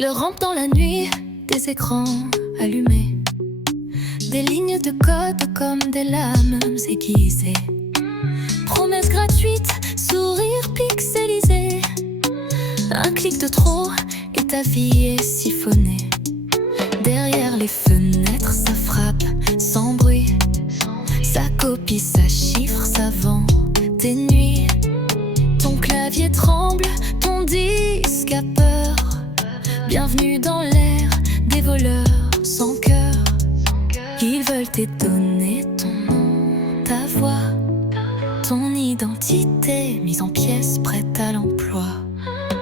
Il rampe dans la nuit, des écrans allumés, des lignes de code comme des lames aiguisées. Promesses gratuites, sourires pixelisés. Un clic de trop et ta vie est siphonnée. Derrière les fenêtres, ça frappe sans bruit. Ça copie, ça chiffre, ça vend tes nuits. Ton clavier tremble, ton disque a peur. Bienvenue dans l'ère des voleurs sans cœur. Ils veulent t'étonner, ton nom, ta voix, ton identité mise en pièces, prête à l'emploi.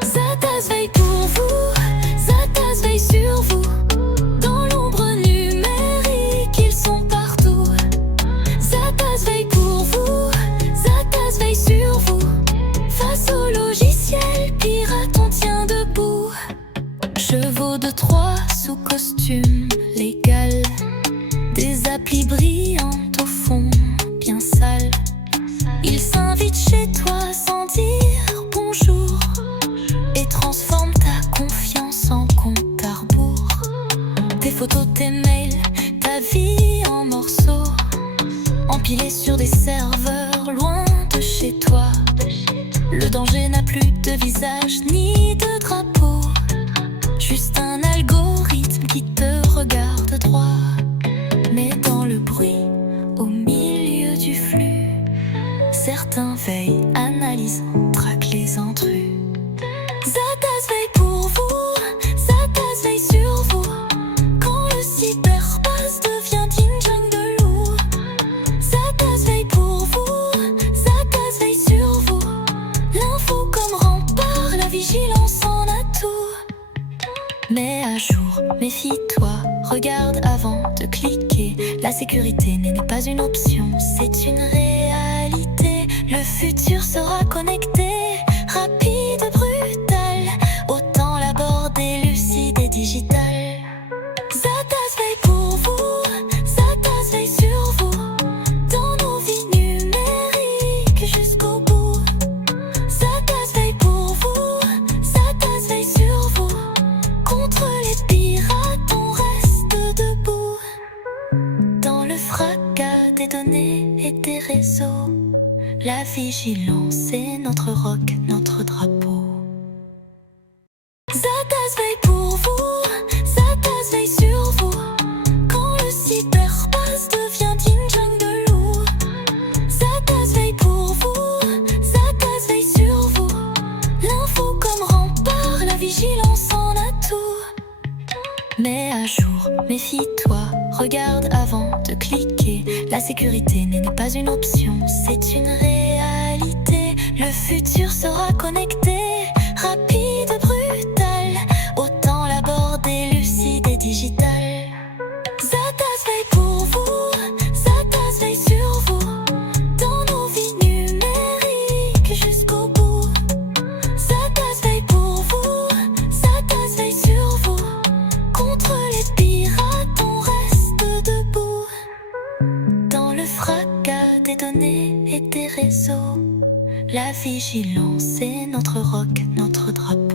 Zatas veille pour vous, Zatas veille sur vous. Dans l'ombre numérique, ils sont partout. Zatas veille pour vous, Zatas veille sur vous. Face au logiciel pirate, on tient debout. Chevaux de Troie sous costume légal, des applis brillantes au fond bien sales. Ils s'invitent chez toi sans dire bonjour et transforment ta confiance en compte à rebours. Tes photos, tes mails, ta vie en morceaux, empilés sur des serveurs loin de chez toi. Le danger n'a plus de visage ni de drapeau, juste un algorithme qui te regarde droit. Mais dans le bruit, au milieu du flux, certains veillent, analysent, traquent les intrus. Zatas veille pour vous, Zatas veille sur vous. Quand le cyberspace devient digne jungle de loup, Zatas veille pour vous, Zatas veille sur vous. L'info comme rempart, la vigilance en atout. Mais à jour, méfie-toi, regarde avant de cliquer. La sécurité n'est pas une option, c'est une réalité. Le futur sera connecté, rapide, brutal. Autant l'aborder lucide et digital. Zatas veille pour vous, Zatas veille sur vous. Dans nos vies numériques jusqu'au bout. Zatas veille pour vous, Zatas veille sur vous. Contre les pirates, on reste debout. Dans le fracas des données et des réseaux, la vigilance est notre roc, notre drapeau. Zatas veille pour vous, Zatas veille sur vous. Quand le cyberspace devient digne jungle de loup, Zatas veille pour vous, Zatas veille sur vous. L'info comme rempart, la vigilance en atout. Mais à jour, méfie-toi, regarde avant de cliquer. La sécurité n'est pas une option, c'est une réalité. Le futur sera connecté, rapide, brutal. Autant l'aborder lucide et digital. Zatas veille pour vous, Zatas veille sur vous. Dans nos vies numériques jusqu'au bout. Zatas veille pour vous, Zatas veille sur vous. Contre les pirates, on reste debout. Dans le fracas des données et des réseaux, la vigilance est notre roc, notre drapeau.